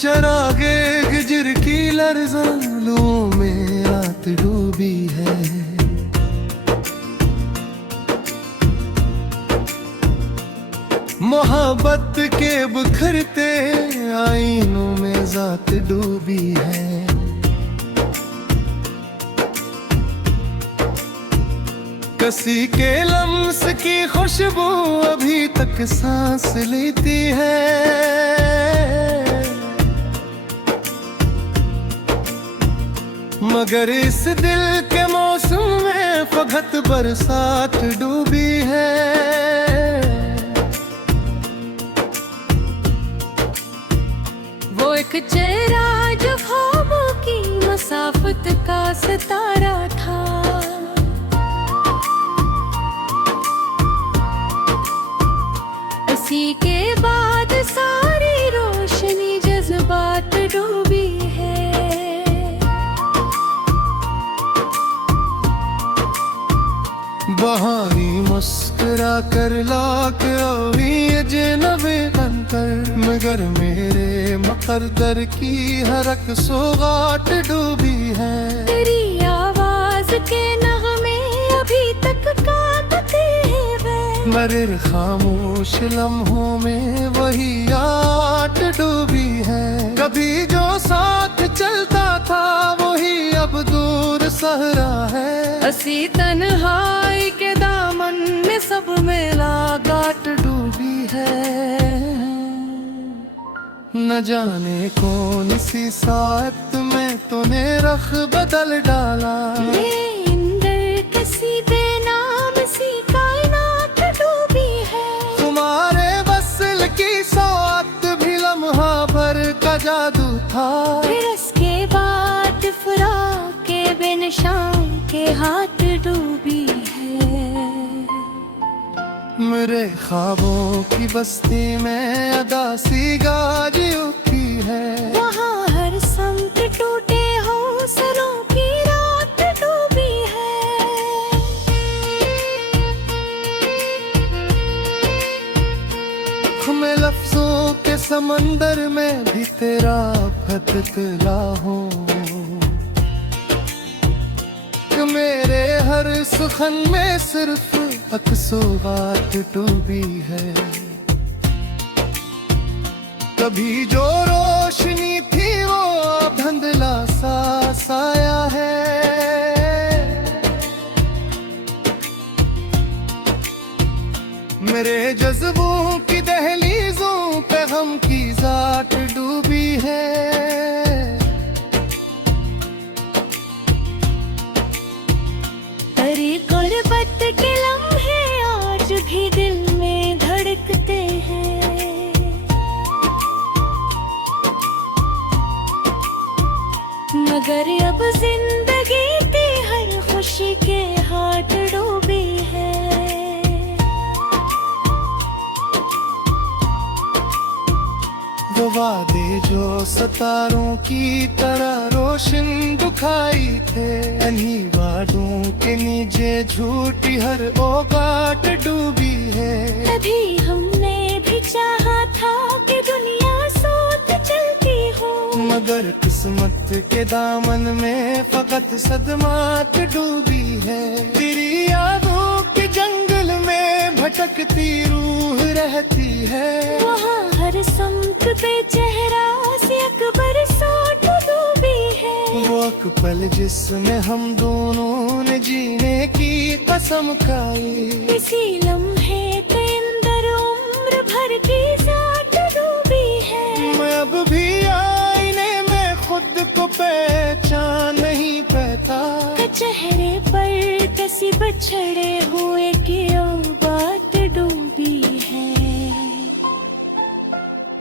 चरागे geyser की लर्ज़ां में रात डूबी है। मोहब्बत के बिखरते आईनों में ज़ात डूबी है। कसी के लम्स की खुशबू अभी तक सांस लेती है। मगर इस दिल के मौसम में फगत बरसात डूबी है। वो एक चेहरा जो ख्वाबों की मसाफत का सितारा था। इसी के बाद सारी रोशनी जज्बात डूबी है। बहारी मुस्कुरा कर लाक अजनबे अंतर, मगर मेरे मुकद्दर की हरक सौगात डूबी है। तेरी आवाज के नगमे अभी तक कांपते हैं वे, मगर खामोश लम्हों में वही आट डूबी है। कभी जो साथ चलता था वही अब दूर सहरा है। असी तन्हाई के दामन में सब में गाट डूबी है। न जाने कौन सी सात में तूने रख बदल डाला। किसी बेनाम सी कायनात डूबी है। तुम्हारे वसल की सौत भी लम्हा भर का जादू था। फिर इसके बाद फराक के बेनिशान के हाथ डूबी है। मेरे ख्वाबों की बस्ती में अदा सी गाज उठी है। वहाँ हर संत टूटे हौसलों की रात डूबी है। मैं लफ्जों के समंदर में भी तेरा फतला हूँ। मेरे हर सुखन में सिर्फ अक्सोगात डूबी है। कभी जो रोशनी थी वो धुंधला सा साया है। मेरे जज्बों की दहलीजों पे गम की जाट डूबी है। तेरी गुर्बत के लम्हे आज भी दिल में धड़कते हैं। मगर अब जिंदगी की हर खुशी के हाथ डूबी है। वो वादे जो सितारों की तरह रोशन दिखाई थे, इन्हीं वादों के नीचे झूठी हर औकात डूबी है। तभी हमने भी चाहा था कि दुनिया सोच चलती हो, मगर किस्मत के दामन में फकत सदमात डूबी है। तेरी यादों के जंगल में भटकती रूह रहती है। वहाँ हर समत पे चेहरा से अकबर सोट डूबी है। वो पल जिसमें हम दोनों ने जीने की कसम खाई, इसी लम्हे के अंदर उम्र भर की साथ डूबी है। मैं अब भी आईने में खुद को पहचान नहीं पाता। चेहरे पर किसी बछड़े हुए की बात डूबी है।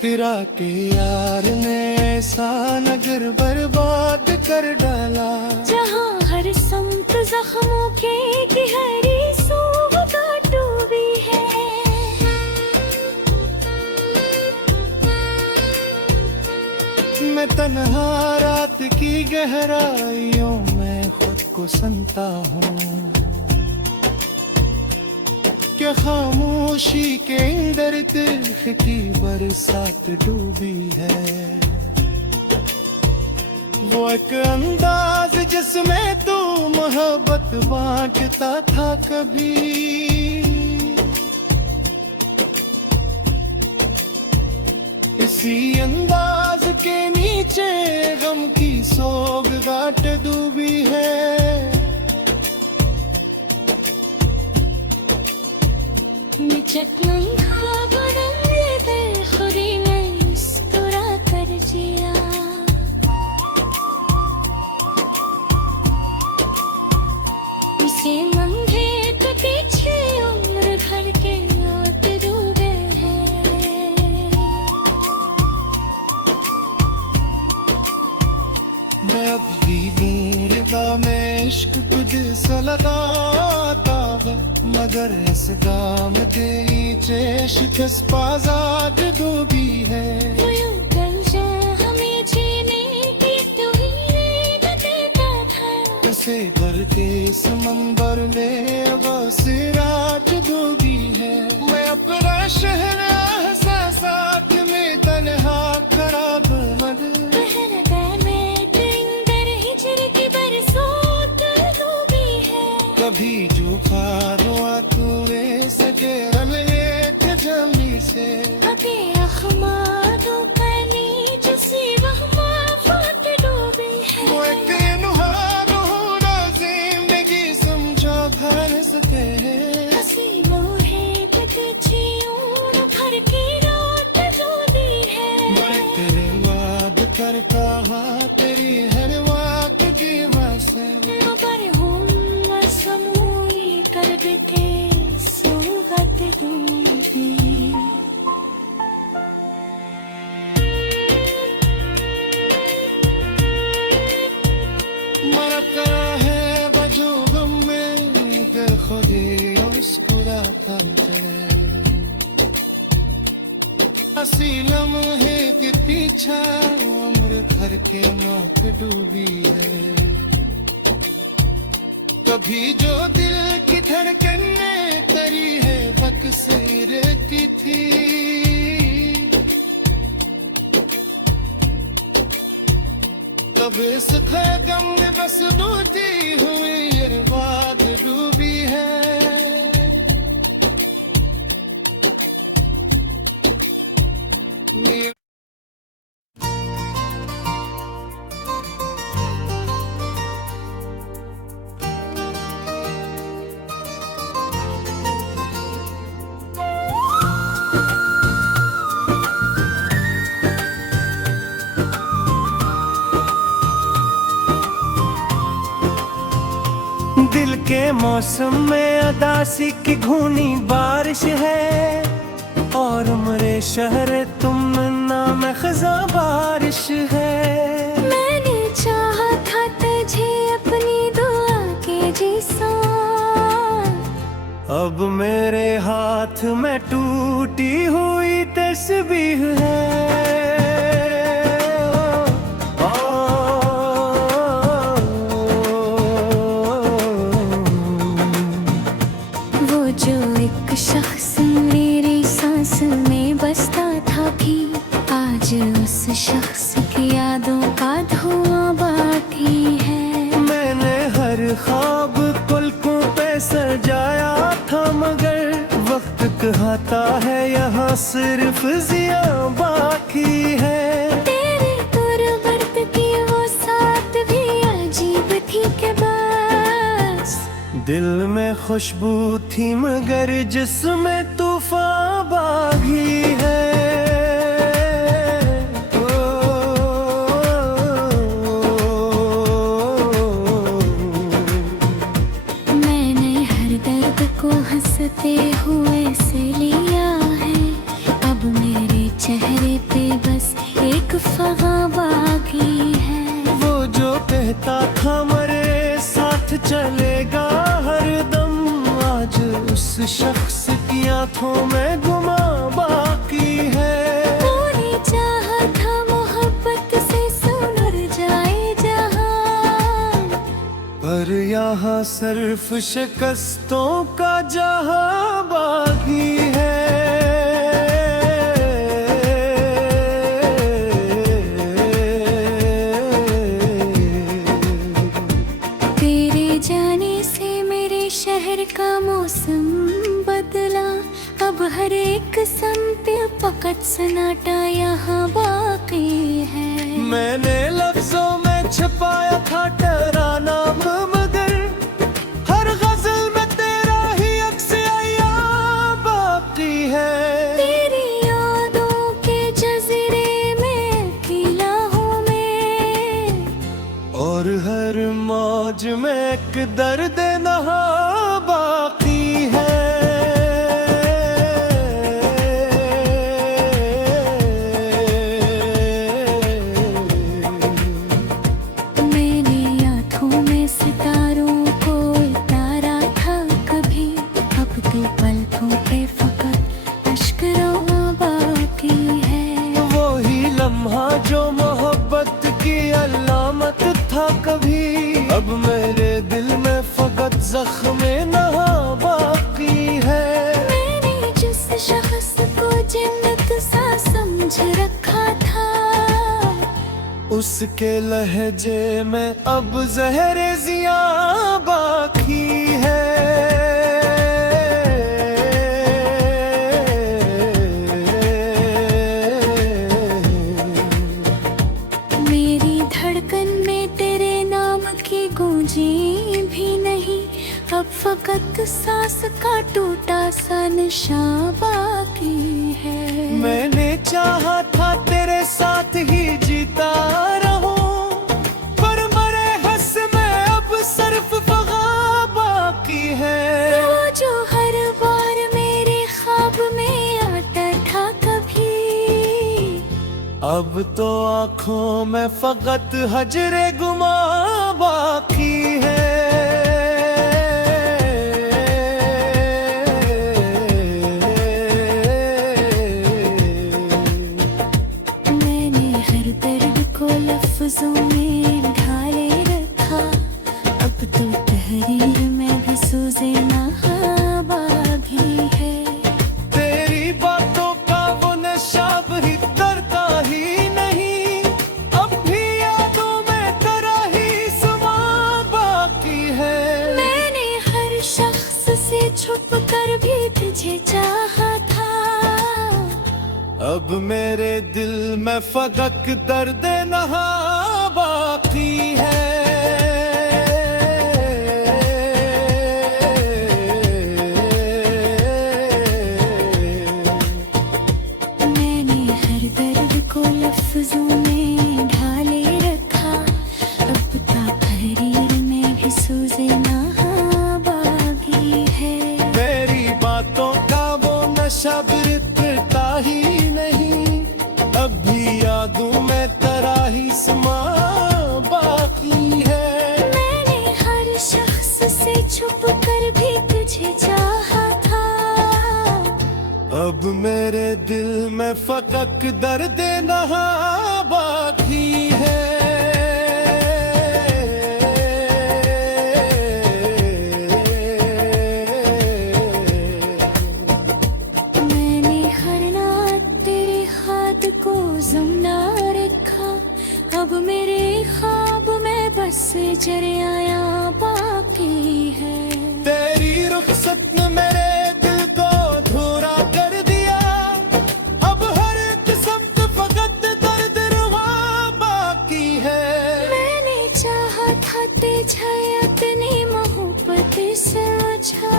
फिरा के यार ने ऐसा नगर बर्बाद कर डाला, जहाँ हर समत जख्मों के गहरी सोगा डूबी है। मैं तन्हा रात की गहराइयों में खुद को सुनता हूँ कि खामोशी के अंदर तिरख की बरसात डूबी है। वो एक अंदाज जिसमें तू मोहब्बत बांटता था कभी, इसी अंदाज के नीचे गम की सोगगाट डूबी है। चटनी ख्वाब रंगे खुरी में मुस्कुरा कर जिया, इसे मंगे तो पीछे उम्र भर के याद डूबे हैं। मैं अब भी ढूंढता मैं इश्क तुझसे लगाता है, मगर इस गाम नीचे शिकस्त आजाद डूबी है। वो यूं तंजा हमें जीने की तो ही देता था, उसे भरते समंदर में बस रात डूबी है। मैं अपना शहर एहसासात में तन्हा खराब मद, कभी जो खारुआ कुए सके रमेट जमी से, अभी अखमादों पनी जैसी वहमा फात डूबी है। वो एक नुहारो जिंदगी समझा भर सके, हसीनों है पतझड़ों भर की रात डूबी है। मैं तेरे वाद करता हाँ तेरी हर बात की वैसे, मगर हूँ समूही कर बिते सोगत डूबी। मरता है बजो गम में के खुदी मुस्कुराता है, हंसी लम्हे के पीछे उम्र भर के मौत डूबी है। कभी जो दिल की धड़कने करी है बकसीर की थी, कब इस गम में बस डूबी हुई ये बात डूबी है। दिल के मौसम में अदासी की घूनी बारिश है, और मेरे शहर तुम नाम खजा बारिश है। मैंने चाहा था तुझे अपनी दुआ के जैसा, अब मेरे हाथ में टूटी हुई तस्बीह है। शख्स मेरी सांस में बसता था भी, आज उस शख्स की यादों का धुआं बाकी है। मैंने हर ख्वाब पलकों पे सजाया था, मगर वक्त कहता है यहाँ सिर्फ जिया बाकी है। तेरी गुर्बत की वो साथ भी अजीब थी के बस, दिल में खुशबू थी मगर जिसमें तूफान बागी है। मैंने हर दर्द को हंसते हुए से लिया है, अब मेरे चेहरे पे बस एक फगा बाकी है। वो जो कहता था मेरे साथ चलेगा हरदम, आज उस शख्स की आंखों में गुमा बाकी है। पूरी चाहत था मोहब्बत से सुनर जाए जहां, पर यहाँ सिर्फ शिकस्तों का जहां बाकी है। और हर मौज में एक दर्द नहा बाकी है। मेरी आँखों में सितारों को उतारा था कभी, अब तो पलकों पे फकत अश्क रोना बाकी है। वही लम्हा जो मोहब्बत की अलामत था कभी, अब मेरे दिल में फकत जख्म नहा बाकी है। मैंने जिस शख्स को जन्नत सा समझ रखा था, उसके लहजे में अब जहर जिया बाकी है। मेरी धड़कन में तेरे नाम की गूंजी भी नहीं, अब फकत सांस का टूटा सा निशान बाकी है। मैंने चाहा था तेरे साथ ही जीता रहूं, पर मरे हंस में अब सिर्फ वफा बाकी है। वो जो हर बार मेरे ख्वाब में आता था कभी, अब तो आँखों में फकत हजरे गुमा बाकी है। मैंने हर दर्द को लफ्जों में ढाले रखा, अब तो तहरीर में भी सूज़े नहा बागी है। तेरी बातों का वो नशा भी करता ही नहीं, अब भी यादों में तेरा ही समा बाकी है। मैंने हर शख्स से छुप कर भी तुझे चाहा था, अब मेरे दिल में फकत दर्द नहा बाकी है। मैंने हर दर्द को लफ्जों में ढाले रखा, अब तहरीर में भी सूज़े नहा बागी है। मेरी बातों का वो नशा बिरता ही नहीं, अब भी यादों में तेरा ही समा बाकी है। मैंने हर शख्स से छुप कर भी तुझे चाहा था, अब मेरे दिल में फकत दर्द नहा बाकी है। मैंने हर रात तेरे हाथ को ज़ुमना रखा, अब मेरे ख्वाब में बस जरिया बाकी है। तेरी रुखसत ने मेरे दिल को अधूरा कर दिया, अब हर किस्म का फकत दर्द रुआ बाकी है। मैंने चाहा था तुझे अपनी मोहब्बत से अच्छा,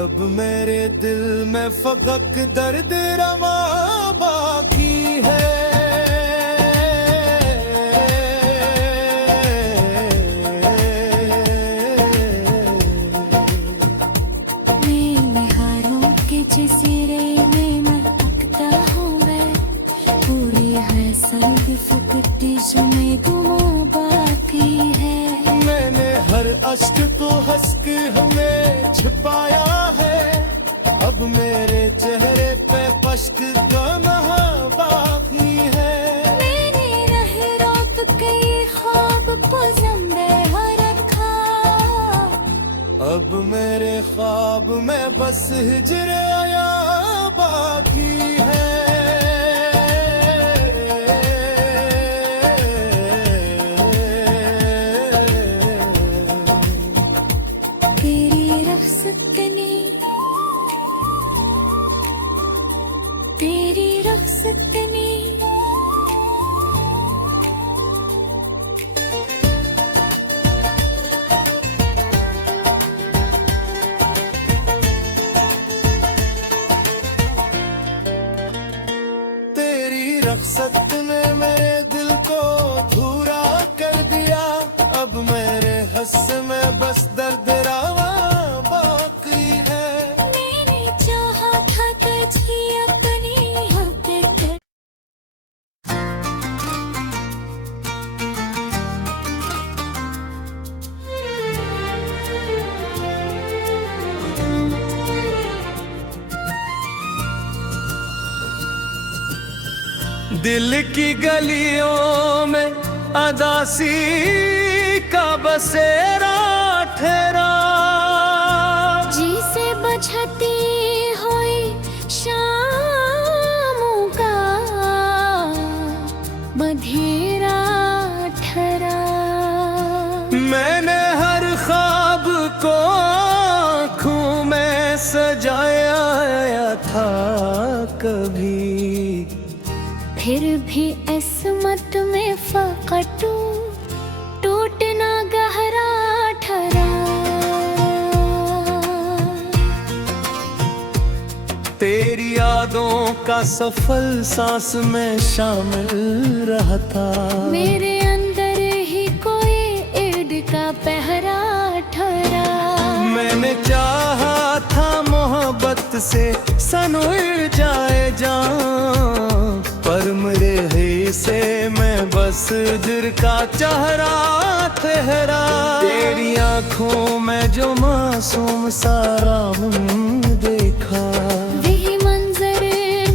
अब मेरे दिल में फकत दर्द रवा बाकी है। मेरे हारों के जजीरे में महकता हूँ मैं, पूरी है सब फकत जो में गुमा बाकी है। मैंने हर अश्क को हंस के हमें छिपाया है, अब मेरे चेहरे पे पश्क का नहा बाकी है। मैंने रह रात के ख्वाब को ज़िंदा रखा, अब मेरे ख्वाब में बस हिजर आया बाकी है। तेरी रख्सत ने, तेरी रख्सत ने रख्सत ने मेरे दिल को धूरा कर दिया, बस में बस दर्द रावा बाकी है। मैंने चाहा था तुझे अपनी हकीकत। दिल की गलियों में अदासी का बसेरा ठहरा, जिसे बचती हुई शामों का बधेरा ठहरा। मैंने हर ख्वाब को आँखों में सजाया था कभी, फिर भी इसमत में फ़कत टूटना गहरा ठहरा। तेरी यादों का सफल सांस में शामिल रहता। मेरे अंदर ही कोई ईद का पहरा ठहरा। मैंने चाहा था मोहब्बत से सनोर जाए जान, पर मेरे हिस्से में बस दिल का चेहरा ठहरा। तेरी आंखों में जो मासूम सारा देखा, वही मंजर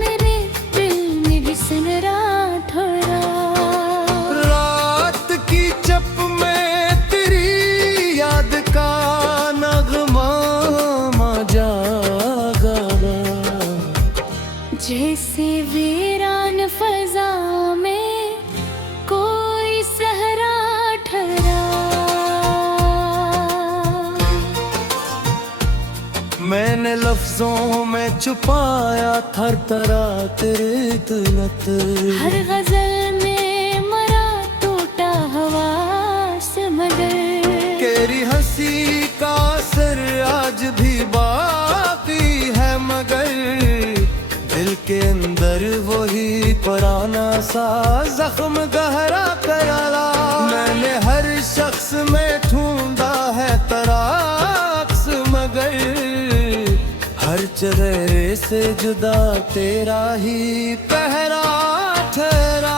मेरे दिल में भी सुनहरा ठहरा। रात की चप में तेरी याद का नगमा जागा, जैसे वीरान फजा में कोई सहरा ठहरा। मैंने लफ्जों में छुपाया थर तरा तेरे तुलत। हर गजल में मरा टूटा हवा से मगर, तेरी हंसी का असर आज भी बाकी है, मगर दिल के अंदर वही पुराना सा जख्म गहरा कराला। मैंने हर शख्स में ढूंढा है तराक्स, मगर हर चेहरे से जुदा तेरा ही पहरा ठहरा।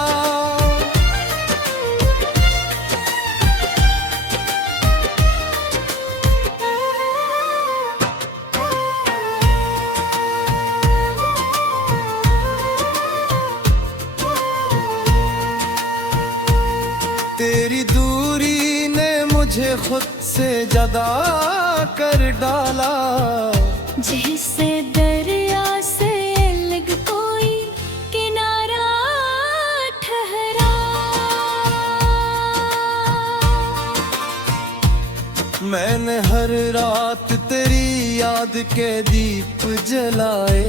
तेरी दूरी ने मुझे खुद से जुदा कर डाला, जैसे दरिया से अलग कोई किनारा ठहरा। मैंने हर रात तेरी याद के दीप जलाए,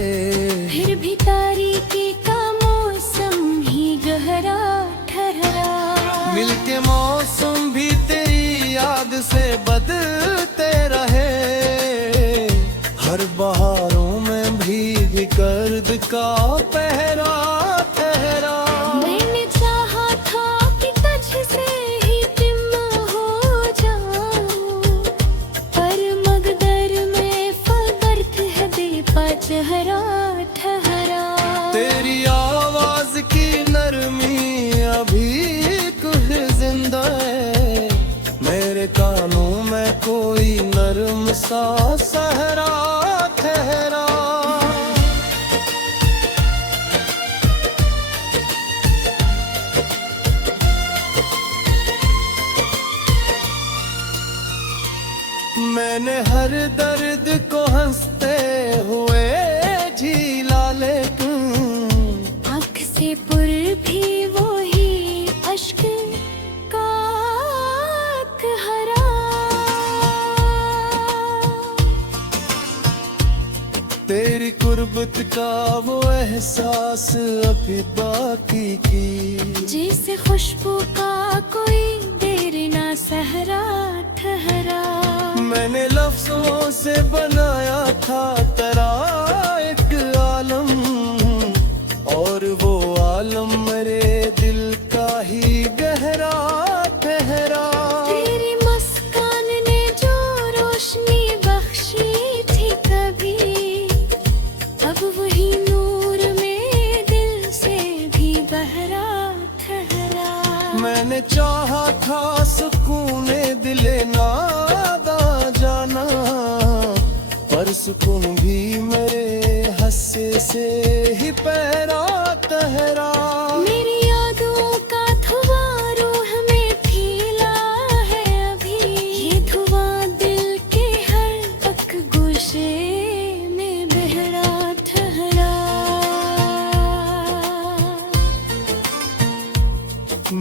फिर भी तारीकी का मौसम ही गहरा ठहरा। मिलके मौसम भी तेरी याद से बदलते रहे, हर बहारों में भीग गर्द का पहरा ठहरा। मैंने चाहा था कि तुझसे ही तुम हो जाऊं, पर मगदर में फगर्त है दिल का चेहरा ठहरा। तेरी आवाज की नरमी अभी कुछ जिंदा है, मेरे कानों में कोई नरम सा सहरा ठहरा। मैंने हर दर्द को हंसते हुए झीला, लेकिन आँख से पुर भी वही अश्क का हरा। तेरी कुर्बत का वो एहसास अभी बाकी की, जैसे खुशबू का कोई देर ना सहरा ठहरा। मैंने लफ्जों से बनाया था तेरा एक आलम, और वो आलम मेरे दिल का ही गहरा ठहरा। तेरी मुस्कान मैंने चाहा था सुकून दिले नादा जाना, पर सुकून भी मेरे हस्से से ही पैरा तहरा। मेरी यादों का धुआं रूह में फैला है अभी, ये धुआं दिल के हर पक गोशे में बहरा ठहरा।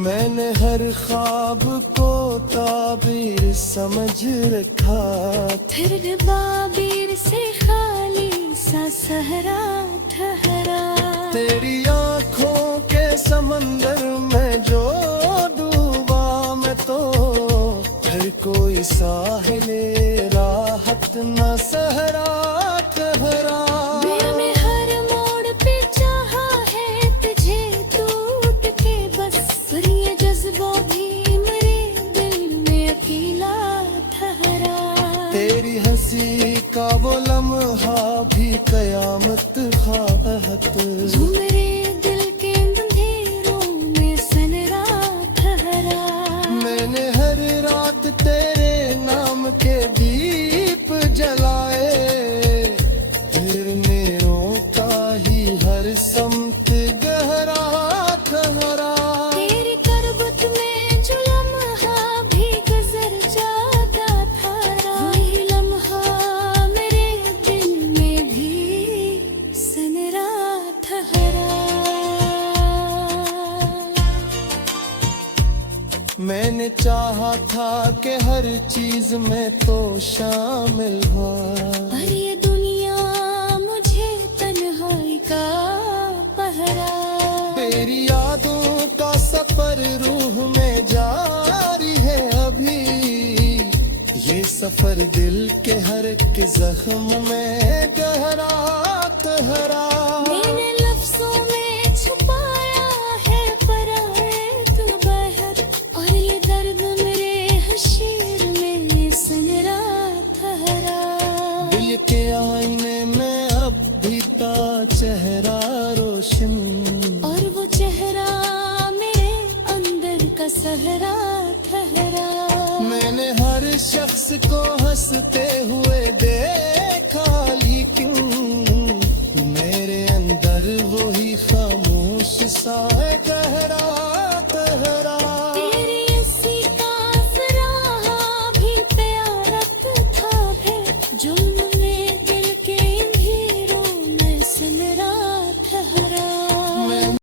मैंने हर ख्वाब को ताबीर समझ रखा, फिर बाबीर से खाली सा सहरा ठहरा। तेरी आँखों के समंदर में जो डूबा मैं तो, फिर कोई साहिले राहत न सहरा ठहरा। मैंने हर मोड़ पे चाहा है तुझे टूट के बस, पर ये जज्बा भी मेरे दिल में अकेला ठहरा। तेरी हंसी का वो लम्हा भी कयामत ख्वाहत, जो मेरे दिल के अंधेरों में सनरा ठहरा। मैंने हर रात तेरे नाम के दीप जलाए, फिर मेरों का ही हर समत गहरा ठहरा। तेरी करबत में जो लम्हा भी गुजर जाता था, वही लम्हा मेरे दिल में भी सनरा ठहरा। मैंने चाहा था कि हर चीज में तो शामिल हो, पर ये दुनिया मुझे तन्हाई का पहरा। तेरी यादों का सफर रूह में जारी है अभी, ये सफर दिल के हर एक जख्म में गहरा तहरा। मैंने लफ्जों में छुपाया है पराए तू बहर, और ये दर्द मेरे हशीर में सनरा ठहरा। दिल के आईने में अब भी ता चेहरा रोशन, और वो चेहरा मेरे अंदर का सहरा ठहरा। मैंने हर शख्स को हंसते हुए देखा, लेकिन मेरे अंदर वही खामोश सा गहरा